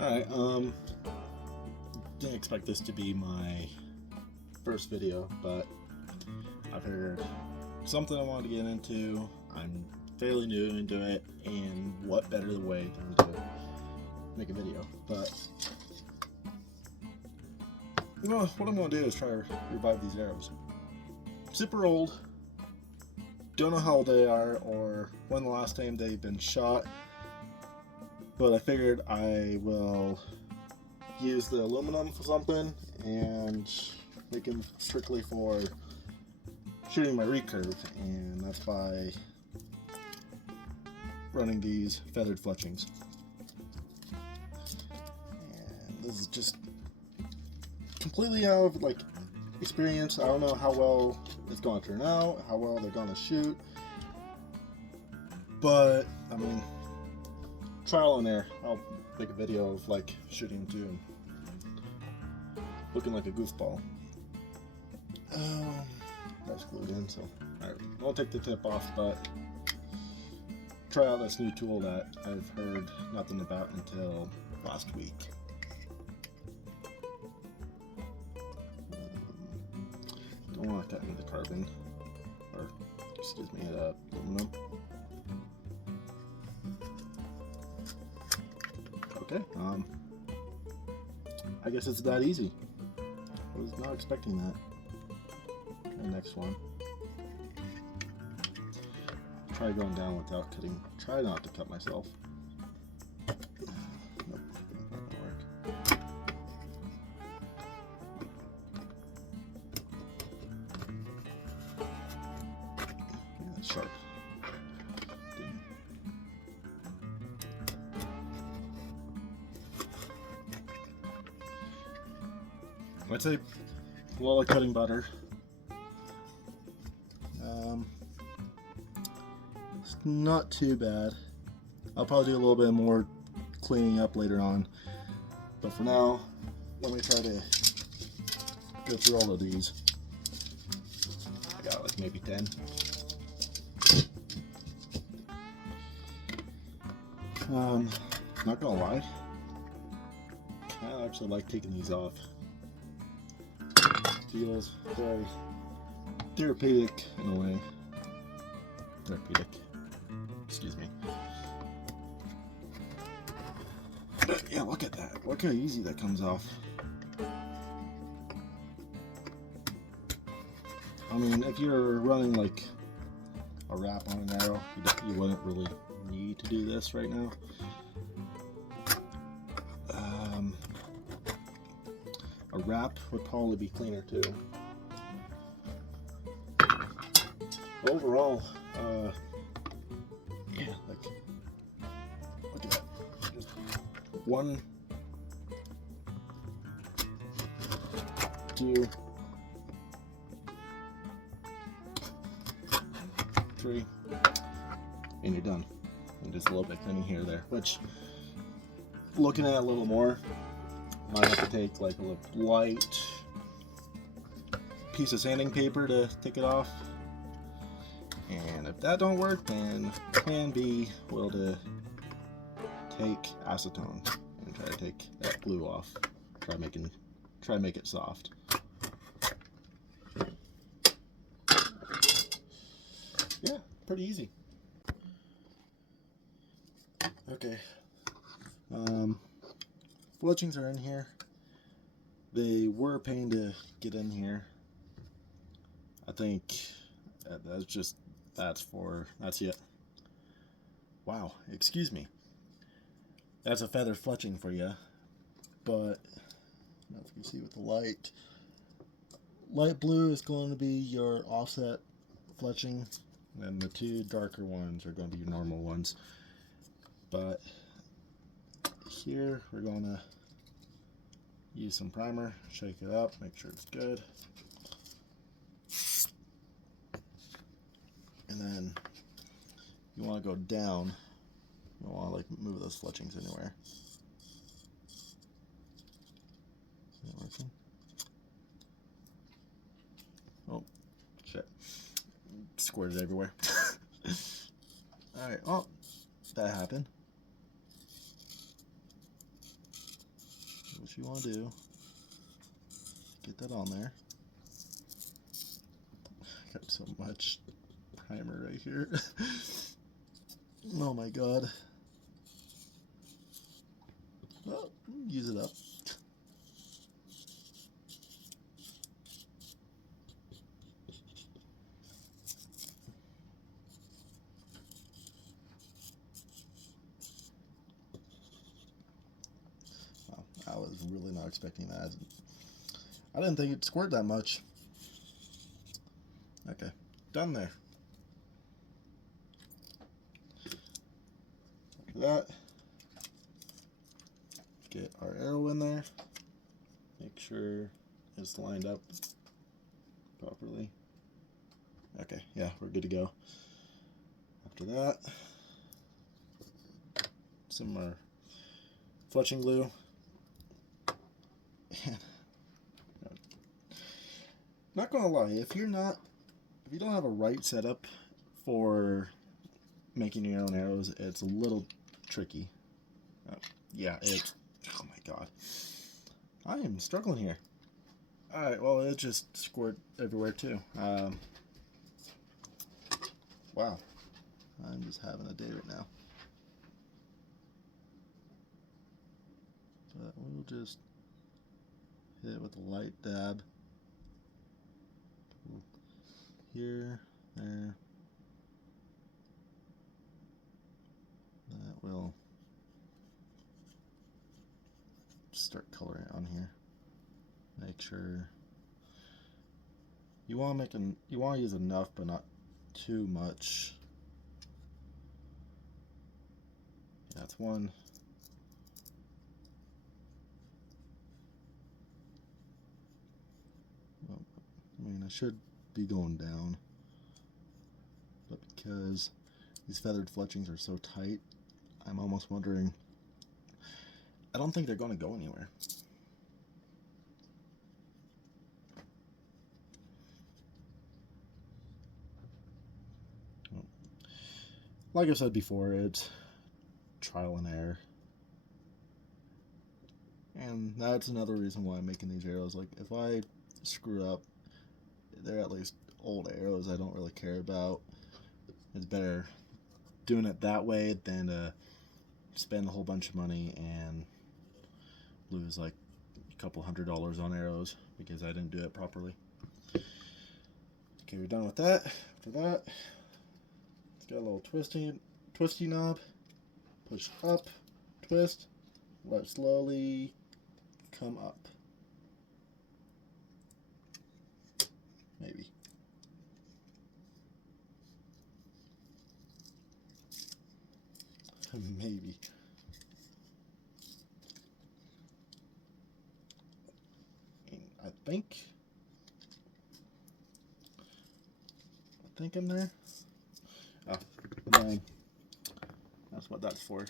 Alright, didn't expect this to be my first video, but I figured something I wanted to get into. I'm fairly new into it, and what better way than to make a video. But you know, what I'm going to do is try to revive these arrows. Super old, don't know how old they are or when the last time they've been shot, but I figured I will use the aluminum for something and make them strictly for shooting my recurve, and that's by running these feathered fletchings. And this is just completely out of like experience. I don't know how well it's going to turn out, how well they're going to shoot, but I mean, trial and error. I'll make a video of like shooting too and looking like a goofball. That's glued in, so I won't take the tip off, but try out this new tool that I've heard nothing about until last week. Don't want to cut into the carbon, or excuse me, aluminum. Okay, I guess it's that easy. I was not expecting that. The next one. Try going down without cutting. Try not to cut myself. Nope, not gonna work. Yeah, that's sharp. I'd say a lot like cutting butter. It's not too bad. I'll probably do a little bit more cleaning up later on, but for now, let me try to go through all of these. I got like maybe 10. Not gonna lie, I actually like taking these off. Feels very therapeutic in a way. Therapeutic. Excuse me. But yeah, look at that. Look how easy that comes off. I mean, if you're running like a wrap on an arrow, you wouldn't really need to do this right now. A wrap would probably be cleaner too. Overall, yeah, like, look at that. Just 1, 2, 3, and you're done. And just a little bit cleaning here or there, which, looking at it a little more, might have to take like a light piece of sanding paper to take it off. And if that don't work, then plan B will to take acetone and try to take that glue off. Try to make it soft. Yeah, pretty easy. Okay. Fletchings are in here. They were a pain to get in here. I think that's it. Wow, excuse me. That's a feather fletching for you. But, I don't know if you see with the light. Light blue is going to be your offset fletching, and the 2 darker ones are going to be your normal ones. But here we're going to use some primer, shake it up, make sure it's good. And then you want to go down. You don't want to like move those fletchings anywhere. Is that working? Oh, shit. Squirted everywhere. Alright, well, that happened. you want to do. Get that on there. Got so much primer right here. Oh my god. Oh, use it up. Wow, I was really not expecting that. I didn't think it'd squirt that much. Okay, done there. After that, get our arrow in there. Make sure it's lined up properly. Okay, yeah, we're good to go. After that, some more fletching glue. Not gonna lie, if you don't have a right setup for making your own arrows, it's a little tricky. Yeah, oh my god. I am struggling here. Alright, well, it just squirt everywhere too. Wow. I'm just having a day right now. But we'll just hit it with a light dab. Here, there. That will start coloring on here. Make sure you want to use enough, but not too much. That's one. Well, I mean, I should be going down, but because these feathered fletchings are so tight, I'm almost wondering. I don't think they're going to go anywhere. Like I said before, it's trial and error. And that's another reason why I'm making these arrows. Like, if I screw up, they're at least old arrows I don't really care about. It's better doing it that way than to spend a whole bunch of money and lose like a couple $100 on arrows because I didn't do it properly. Okay, we're done with that. After that, it's got a little twisty knob. Push up, twist, let it slowly come up. Maybe. Maybe. I think I'm there. Oh, and then that's what that's for.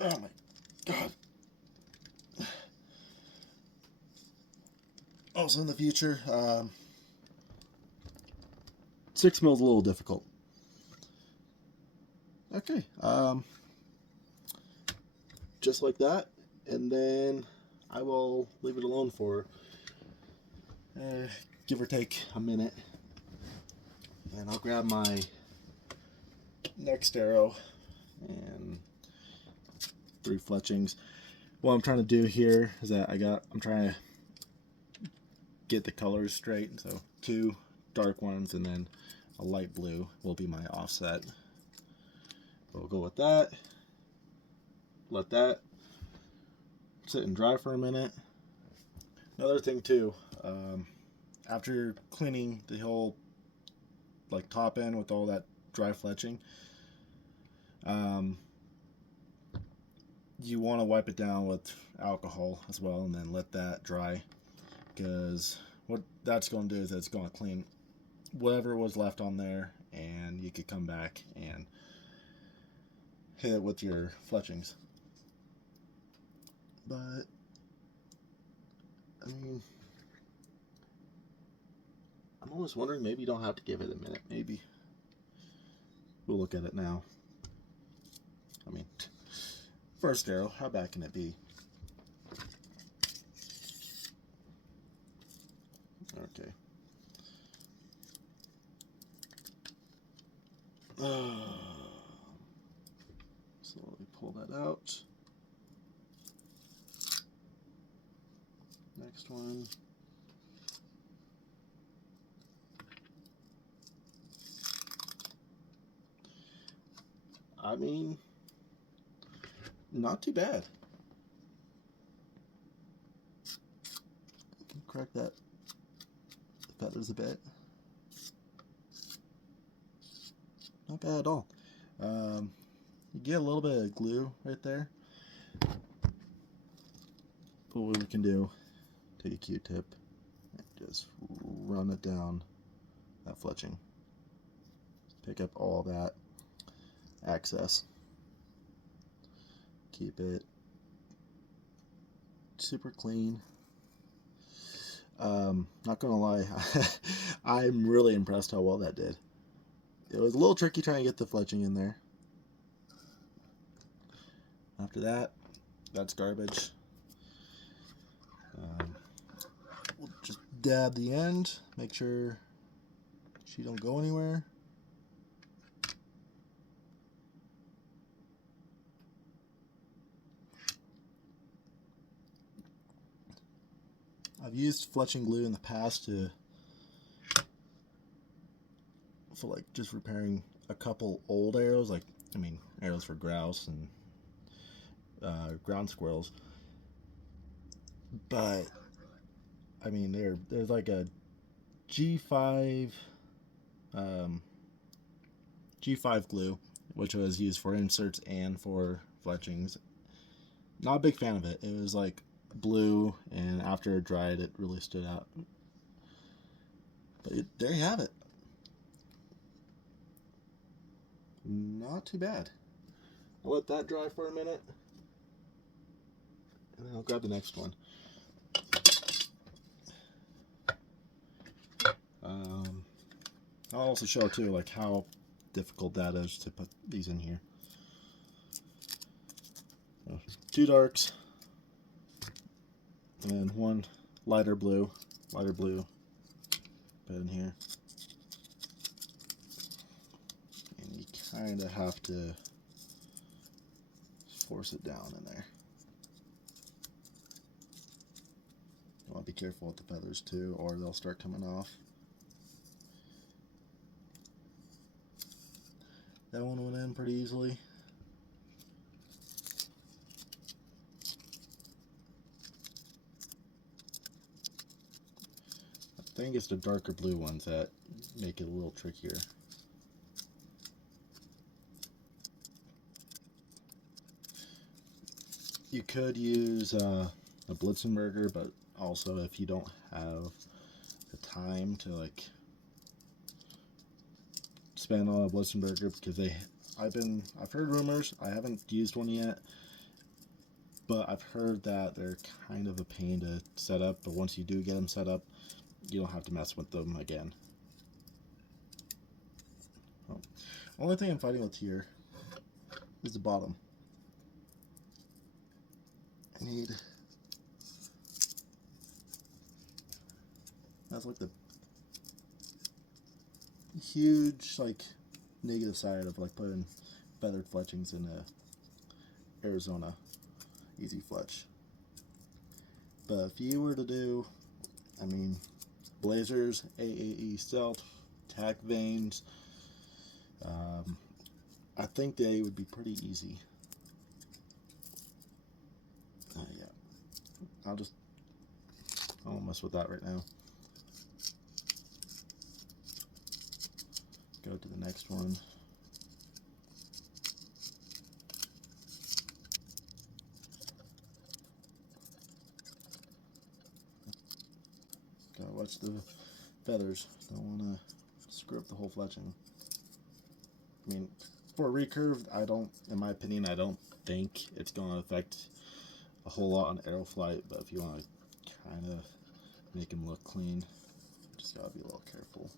Oh my god. Also in the future, 6 mil is a little difficult. Okay, just like that, and then I will leave it alone for give or take a minute, and I'll grab my next arrow and 3 fletchings. What I'm trying to do here is that I'm trying to get the colors straight, so 2 dark ones and then a light blue will be my offset. We'll go with that. Let that sit and dry for a minute. Another thing too, after cleaning the whole like top end with all that dry fletching, you want to wipe it down with alcohol as well and then let that dry, because what that's going to do is it's going to clean whatever was left on there, and you could come back and hit it with your fletchings. But I mean, I'm almost wondering, maybe you don't have to give it a minute. Maybe we'll look at it now. I mean, first arrow, how bad can it be? Okay. Slowly pull that out. Next one. I mean, not too bad. Correct that feathers a bit. Not bad at all. You get a little bit of glue right there. But what we can do, take a Q-tip and just run it down that fletching. Pick up all that excess. Keep it super clean. Not gonna lie, I'm really impressed how well that did. It was a little tricky trying to get the fletching in there. After that, that's garbage. We'll just dab the end, make sure she don't go anywhere. I've used fletching glue in the past for like just repairing a couple old arrows, like arrows for grouse and ground squirrels. But I mean, there's like a G5 G5 glue, which was used for inserts and for fletchings. Not a big fan of it. It was like blue, and after it dried, it really stood out. But there you have it. Not too bad. I'll let that dry for a minute, and then I'll grab the next one. I'll also show too, like how difficult that is to put these in here. Two darks and one lighter blue. Put in here, and you kind of have to force it down in there. You want to be careful with the feathers too, or they'll start coming off. That one went in pretty easily. I think it's the darker blue ones that make it a little trickier. You could use a Blitzenberger, but also if you don't have the time to like spend on a Blitzenberger, because I've heard rumors. I haven't used one yet, but I've heard that they're kind of a pain to set up. But once you do get them set up, you don't have to mess with them again. Oh. Only thing I'm fighting with here is the bottom. I need, that's like the huge like negative side of like putting feathered fletchings in a Arizona easy fletch. But if you were to do, blazers, AAE stealth, tack veins, I think they would be pretty easy. Yeah, I won't mess with that right now. Go to the next one. Gotta watch the feathers. Don't want to screw up the whole fletching. For a recurve, in my opinion, I don't think it's going to affect a whole lot on arrow flight, but if you want to kind of make them look clean, just gotta be a little careful.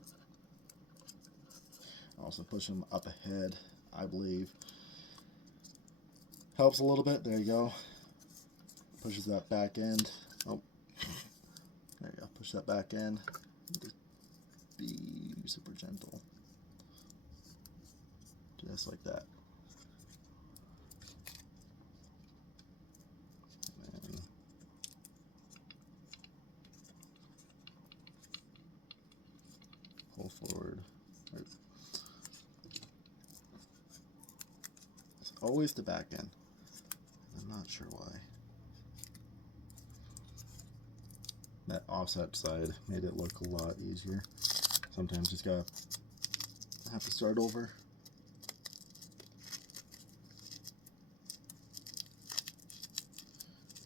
Also push them up ahead, I believe. Helps a little bit. There you go. Pushes that back end. Oh, there you go. Push that back end. Just be super gentle. Just like that. And pull forward. It's always the back end. I'm not sure why. That offset side made it look a lot easier. Sometimes you just gotta have to start over.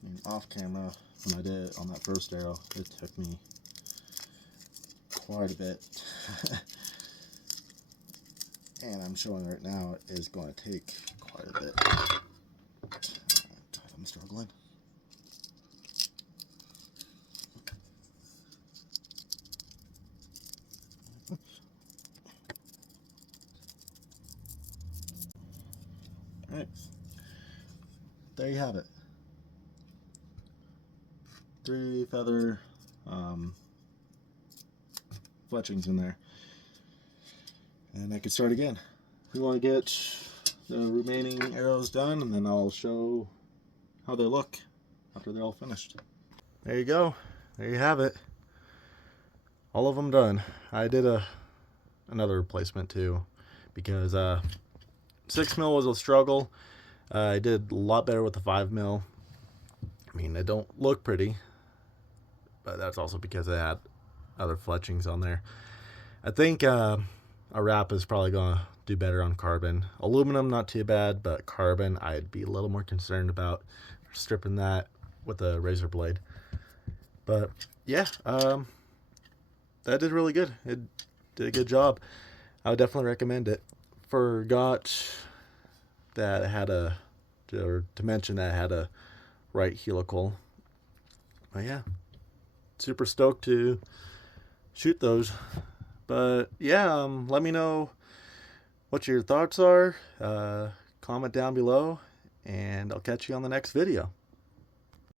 I mean, off camera, when I did it on that first arrow, it took me quite a bit. And I'm showing right now it is going to take quite a bit. God, I'm struggling. Alright, there you have it. 3 feather fletchings in there. And I can start again. We want to get the remaining arrows done, and then I'll show how they look after they're all finished. There you go. There you have it. All of them done. I did another replacement too, because 6 mil was a struggle. I did a lot better with the 5 mil. I mean, they don't look pretty, but that's also because I had other fletchings on there. I think a wrap is probably going to do better on carbon. Aluminum, not too bad, but carbon, I'd be a little more concerned about stripping that with a razor blade. But yeah, that did really good. It did a good job. I would definitely recommend it. Forgot that it had to mention that it had a right helical. But yeah, super stoked to shoot those. But yeah, let me know what your thoughts are. Comment down below, and I'll catch you on the next video.